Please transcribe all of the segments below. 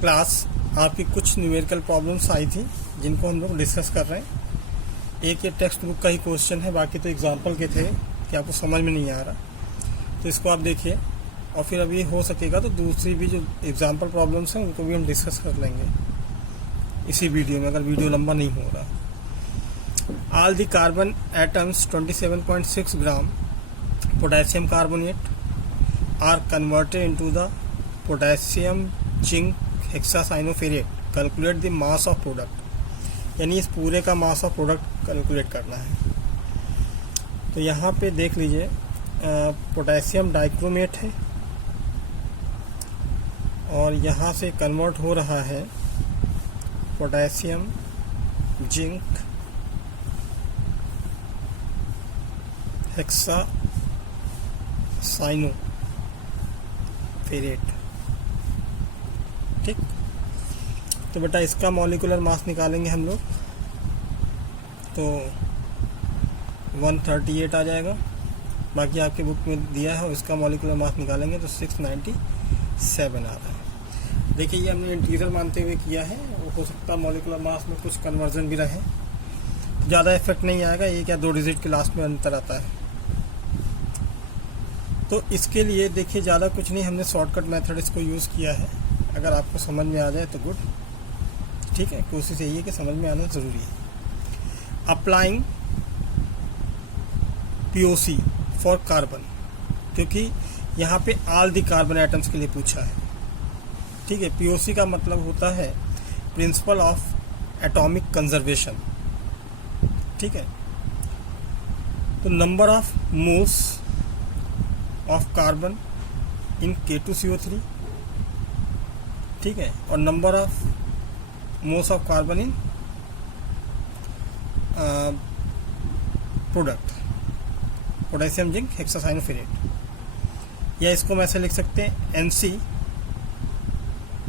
Class आपकी कुछ numerical problems आई थी जिनको हम लोग डिस्कस कर रहे हैं। एक ये टेक्स्ट बुक का ही क्वेश्चन है, बाकी तो एग्जाम्पल के थे कि आपको समझ में नहीं आ रहा, तो इसको आप देखिए और फिर अभी हो सकेगा तो दूसरी भी जो एग्जाम्पल प्रॉब्लम्स हैं उनको भी हम डिस्कस कर लेंगे इसी वीडियो में, अगर वीडियो लंबा नहीं हो रहा। All the carbon atoms 27.6 gram potassium carbonate are converted into the potassium zinc hexacyanoferrate. Calculate the mass of product, यानी इस पूरे का मास ऑफ प्रोडक्ट कैलकुलेट करना है। तो यहाँ पे देख लीजिए पोटेशियम डाइक्रोमेट है और यहाँ से कन्वर्ट हो रहा है पोटेशियम जिंक हेक्सासाइनोफेरेट। ठीक, तो बेटा इसका मॉलिक्यूलर मास निकालेंगे हम लोग तो 138 आ जाएगा। बाकी आपके बुक में दिया है और इसका मॉलिक्यूलर मास निकालेंगे तो 697 आ रहा है। देखिए ये हमने इंटीजर मानते हुए किया है, हो सकता है मॉलिक्यूलर मास में कुछ कन्वर्जन भी रहे, ज़्यादा इफेक्ट नहीं आएगा। ये क्या 2 डिजिट के लास्ट में अंतर आता है। तो इसके लिए देखिए ज़्यादा कुछ नहीं, हमने शॉर्टकट मेथड इसको यूज़ किया है। अगर आपको समझ में आ जाए तो गुड, ठीक है। कोशिश यही है कि समझ में आना ज़रूरी है। अप्लाइंग POC फॉर कार्बन, क्योंकि यहाँ पे ऑल दी कार्बन एटम्स के लिए पूछा है, ठीक है। POC का मतलब होता है प्रिंसिपल ऑफ एटॉमिक कंजर्वेशन, ठीक है। तो number of moles of carbon in K2CO3, ठीक है, और number of moles of carbon in product potassium zinc hexacyanoferrate. या इसको हम ऐसे लिख सकते हैं NC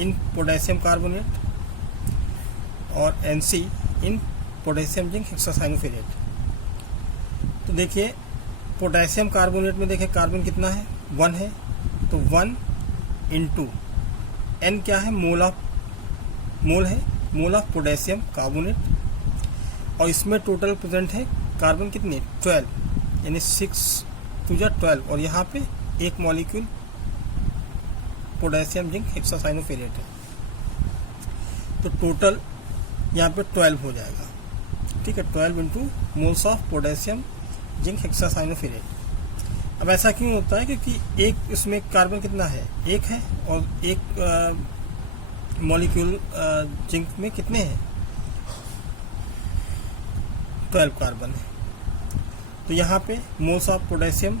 इन पोटेशियम कार्बोनेट और NC in potassium zinc hexacyanoferrate. तो देखिए पोटेशियम कार्बोनेट में देखिए कार्बन कितना है, 1 है, तो 1 इंटू N क्या है, मोल है, मोल ऑफ पोटेशियम कार्बोनेट। और इसमें टोटल प्रेजेंट है कार्बन कितने, 12, यानी 6 2 12, और यहाँ पे एक मॉलिक्यूल पोटेशियम जिंक हेक्सासाइनोफेरेट है, तो टोटल यहाँ पे 12 हो जाएगा, ठीक है। 12 into moles of potassium zinc hexacyanoferrate. अब ऐसा क्यों होता है, क्योंकि एक इसमें कार्बन कितना है, 1 है, और एक मॉलिक्यूल जिंक में कितने हैं, 12 कार्बन है। तो यहाँ पे मोल्स ऑफ पोटेशियम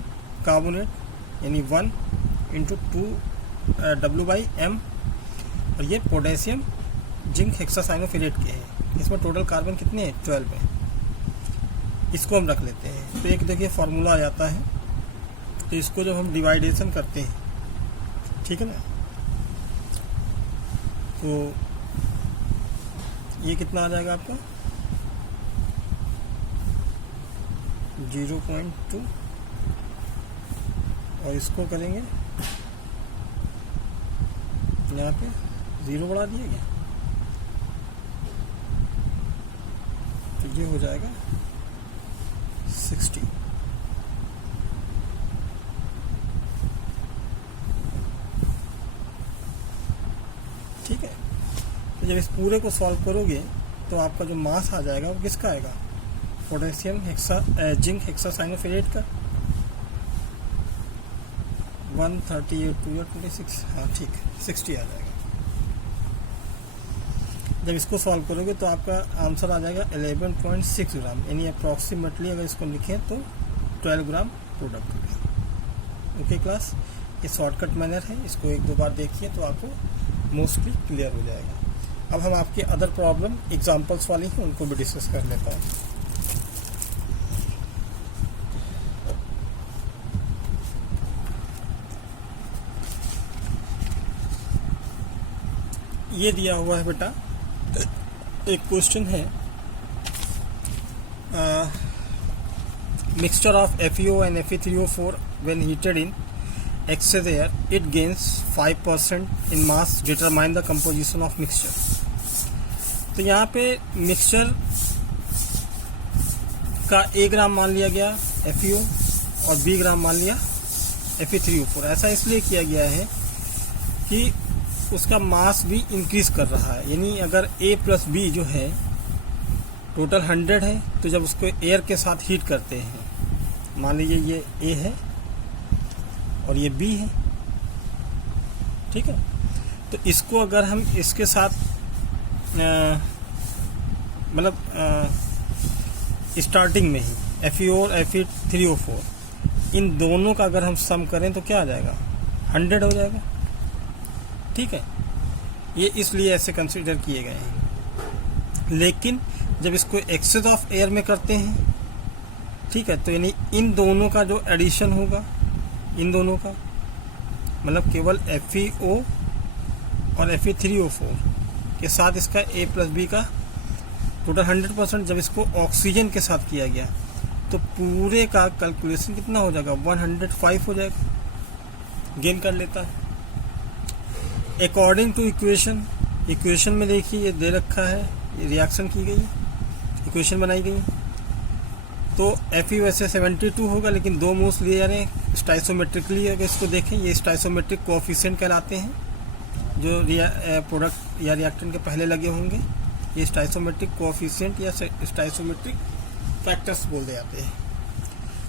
कार्बोनेट यानी 1 इंटू 2 W/M, और ये पोटेशियम जिंक हेक्सासाइनोफेरेट के हैं। इसमें टोटल कार्बन कितने हैं, 12 है। इसको हम रख लेते हैं। तो एक देखिए फार्मूला आ जाता है, तो इसको जब हम डिवाइडेशन करते हैं, ठीक है ना, तो ये कितना आ जाएगा आपका 0.2, और इसको करेंगे यहाँ पे 0 बढ़ा दिया गया, तो ये हो जाएगा 60। ठीक है। तो जब इस पूरे को सॉल्व करोगे तो आपका जो मास आ जाएगा वो किसका आएगा, पोटेशियम जिंक हेक्सासाइनोफेरेट का 138 2 26, हाँ ठीक, 60 आ जाएगा। जब इसको सॉल्व करोगे तो आपका आंसर आ जाएगा 11.6 ग्राम, यानी अप्रॉक्सीमेटली अगर इसको लिखें तो 12 ग्राम प्रोडक्ट हो गया। ओके क्लास, ये शॉर्टकट मैनर है, इसको 1-2 बार देखिए तो आपको मोस्टली क्लियर हो जाएगा। अब हम आपके अदर प्रॉब्लम एग्जांपल्स वाली हैं उनको भी डिस्कस कर लेता हूँ। ये दिया हुआ है बेटा, एक क्वेश्चन है, mixture of FeO and Fe3O4 when heated in excess air, it gains 5% in mass. Determine the composition of mixture. तो यहाँ पे मिक्सचर का A ग्राम मान लिया गया FeO और B ग्राम मान लिया Fe3O4। ऐसा इसलिए किया गया है कि उसका मास भी इंक्रीज कर रहा है, यानी अगर A प्लस B जो है टोटल 100 है, तो जब उसको एयर के साथ हीट करते हैं, मान लीजिए ये A है और ये B है, ठीक है, तो इसको अगर हम इसके साथ मतलब स्टार्टिंग में ही FeO और Fe3O4 इन दोनों का अगर हम सम करें तो क्या आ जाएगा, 100 हो जाएगा, ठीक है। ये इसलिए ऐसे कंसीडर किए गए हैं। लेकिन जब इसको एक्सेस ऑफ एयर में करते हैं, ठीक है, तो यानी इन दोनों का जो एडिशन होगा, इन दोनों का मतलब केवल FeO और Fe3O4 के साथ इसका A प्लस B का टोटल 100%, जब इसको ऑक्सीजन के साथ किया गया तो पूरे का कैलकुलेशन कितना हो जाएगा, 105 हो जाएगा, गेन कर लेता है। अकॉर्डिंग टू इक्वेशन में देखिए ये दे रखा है, ये रिएक्शन की गई, इक्वेशन बनाई गई, तो Fe वैसे 72 होगा, लेकिन 2 मोल्स लिए जा रहे हैं स्टाइसोमेट्रिकली। अगर इसको देखें, ये स्टाइसोमेट्रिक कोएफिशिएंट कहलाते हैं, जो प्रोडक्ट या रिएक्टेंट के पहले लगे होंगे, ये स्टाइसोमेट्रिक कोएफिशिएंट या स्टाइसोमेट्रिक फैक्टर्स बोल दे जाते हैं।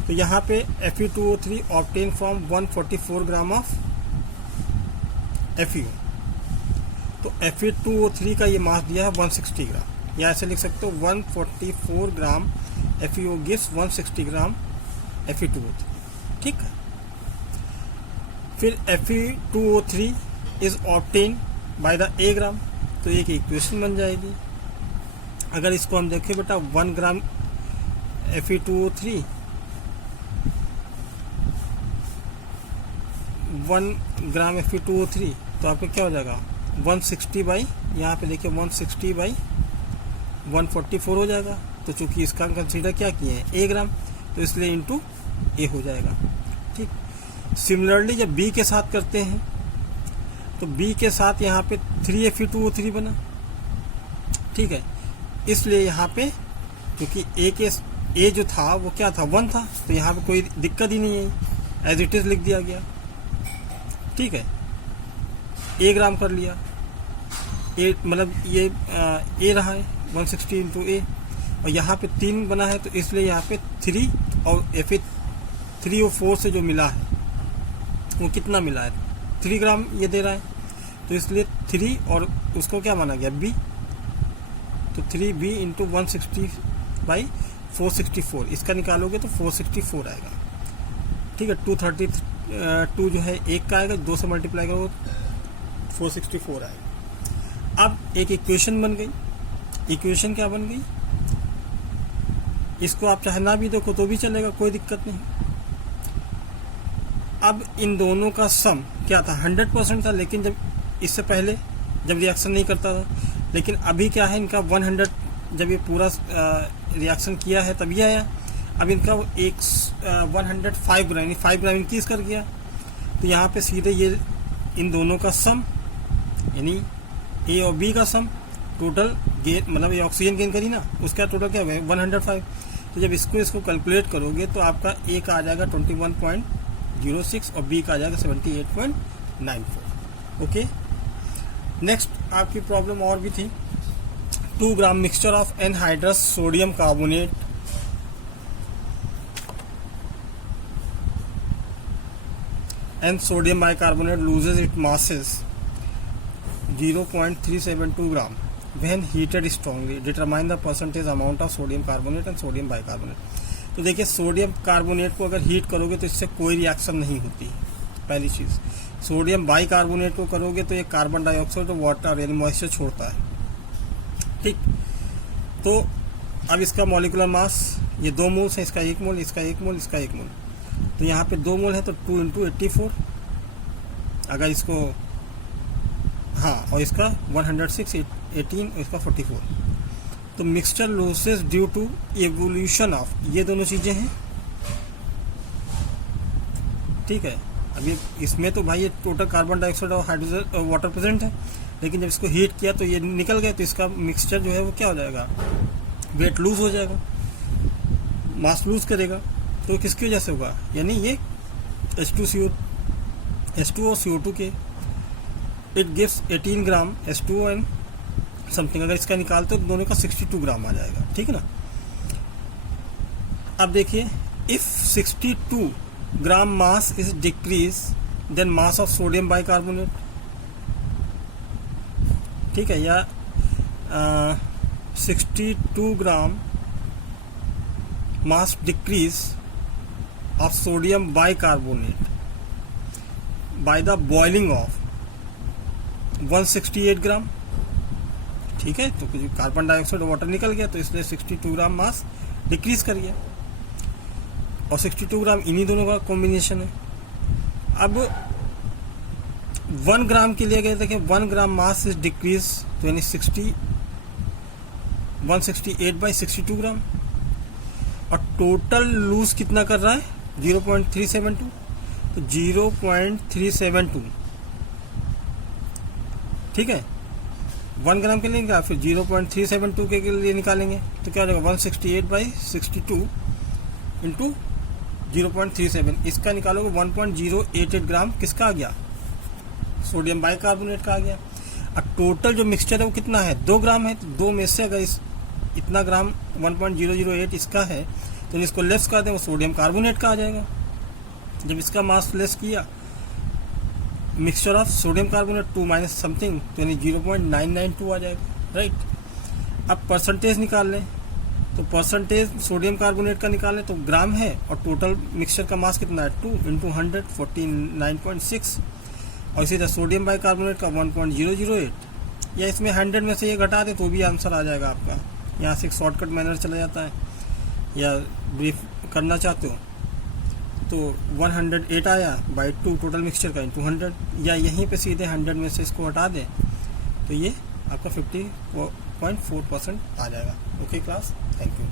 तो यहाँ पे Fe2O3 obtain from 144 gram of FeO, तो Fe2O3 का ये मास दिया है 160 ग्राम, या ऐसे लिख सकते हो 144 ग्राम FeO गिव्स 160 ग्राम Fe2O3, ठीक है। फिर Fe2O3 is obtain by the A ग्राम, तो एक इक्वेशन बन जाएगी। अगर इसको हम देखें बेटा 1 ग्राम Fe2O3 1 ग्राम Fe2O3 तो आपका क्या हो जाएगा 160 बाई, यहाँ पे देखिए 160 बाई 144 हो जाएगा। तो चूंकि इसका कंसीडर क्या किए हैं A ग्राम, तो इसलिए इंटू A हो जाएगा, ठीक। सिमिलरली जब B के साथ करते हैं तो B के साथ यहाँ पे 3 Fe2O3 बना, ठीक है, इसलिए यहाँ पे क्योंकि A जो था वो क्या था 1 था, तो यहाँ पे कोई दिक्कत ही नहीं है, एज इट इज लिख दिया गया, ठीक है। A ग्राम कर लिया, A मतलब ये A रहा है 160 इंटू A, और यहाँ पे 3 बना है, तो इसलिए यहाँ पे 3 और Fe3O4 से जो मिला है वो कितना मिला है 3 ग्राम ये दे रहा है, तो इसलिए 3 और उसको क्या माना गया B, तो 3B इंटू 160 बाई 464, इसका निकालोगे तो 464 आएगा, ठीक है। 232 जो है 1 का आएगा, 2 से मल्टीप्लाई करो 464 आएगा। अब एक इक्वेशन बन गई, इक्वेशन क्या बन गई, इसको आप चाहे ना भी देखो तो भी चलेगा, कोई दिक्कत नहीं। अब इन दोनों का सम क्या था 100% था, लेकिन जब इससे पहले जब रिएक्शन नहीं करता था, लेकिन अभी क्या है इनका 100, जब ये पूरा रिएक्शन किया है तभी आया। अब इनका 105 ग्राम यानी 5 ग्राम इंक्रीज कर गया, तो यहाँ पे सीधे ये इन दोनों का सम यानी A और B का सम टोटल गेन, मतलब ये ऑक्सीजन गेन करी ना, उसका टोटल क्या हुआ 105। तो जब इसको कैलकुलेट करोगे तो आपका A का आ जाएगा 21.06 और B का आ जाएगा 78.94। ओके, नेक्स्ट आपकी प्रॉब्लम और भी थी। 2 gram mixture of anhydrous sodium carbonate and sodium bicarbonate loses its masses 0.372 gram when heated strongly. Determine the percentage amount of sodium carbonate and sodium bicarbonate. तो देखिए सोडियम कार्बोनेट को अगर heat करोगे तो इससे कोई रिएक्शन नहीं होती, पहली चीज़। सोडियम बाइकार्बोनेट को करोगे तो ये कार्बन डाइऑक्साइड और वाटर यानी मॉइस्चर छोड़ता है, ठीक। तो अब इसका मॉलिकुलर मास ये 2 मोल्स है, इसका 1 मोल, इसका 1 मोल, इसका 1 मोल, तो यहाँ पे 2 मोल है तो 2 इंटू 84, अगर इसको हाँ, और इसका 106 18 इसका 44। तो mixture losses due to evolution of, ये दोनों चीज़ें हैं, ठीक है। अभी इसमें तो भाई ये टोटल कार्बन डाइऑक्साइड और हाइड्रोजन वाटर प्रेजेंट है, लेकिन जब इसको हीट किया तो ये निकल गया, तो इसका मिक्सचर जो है वो क्या हो जाएगा, वेट लूज हो जाएगा, मास लूज करेगा। तो किसकी वजह से होगा, यानी ये H2 और CO2 के it gives 18 gram H2O and something. अगर इसका निकालते तो दोनों का 62 ग्राम आ जाएगा, ठीक है ना। अब देखिए, if 62 gram mass is decrease then mass of sodium bicarbonate, ठीक है, या 62 gram mass decrease of sodium bicarbonate by the boiling of 168 gram, ठीक है। तो कार्बन डाइऑक्साइड वाटर निकल गया, तो इसलिए 62 ग्राम मास डिक्रीज कर गया, और 62 ग्राम इन्हीं दोनों का कॉम्बिनेशन है। अब 1 ग्राम के लिए गए, देखिए 1 ग्राम मास इज डिक्रीज, तो यानी 168 बाई 62 ग्राम, और टोटल लूज कितना कर रहा है 0.372, तो 0.372, ठीक है। 1 ग्राम के लिए क्या, फिर 0.372 के लिए निकालेंगे, तो क्या हो जाएगा 168 बाई 62 इंटू 0.37, इसका निकालोगे 1.088 ग्राम किसका आ गया, सोडियम बाइकार्बोनेट का आ गया। अब टोटल जो मिक्सचर है वो कितना है, 2 ग्राम है, तो 2 में से अगर इतना ग्राम 1.008 इसका है, तो इसको लेस कर दें, वो सोडियम कार्बोनेट का आ जाएगा। जब इसका मास लेस किया, mixture of sodium carbonate 2 minus something, तो यानी 0.992 आ जाएगा, राइट। अब परसेंटेज निकाल लें, तो परसेंटेज सोडियम कार्बोनेट का निकालें तो ग्राम है, और टोटल मिक्सचर का मास कितना है 2 इंटू 100 49.6, और इसी तरह सोडियम बाइकार्बोनेट का 1.008, या इसमें 100 में से ये घटा दें तो भी आंसर आ जाएगा आपका। यहाँ से एक शॉर्टकट मैनर चला जाता है, या ब्रीफ करना चाहते हो तो 108 आया बाई 2 टोटल मिक्सचर का इंटू 100, या यहीं पे सीधे 100 में से इसको हटा दें तो ये आपका 50.4% आ जाएगा। Okay class, thank you.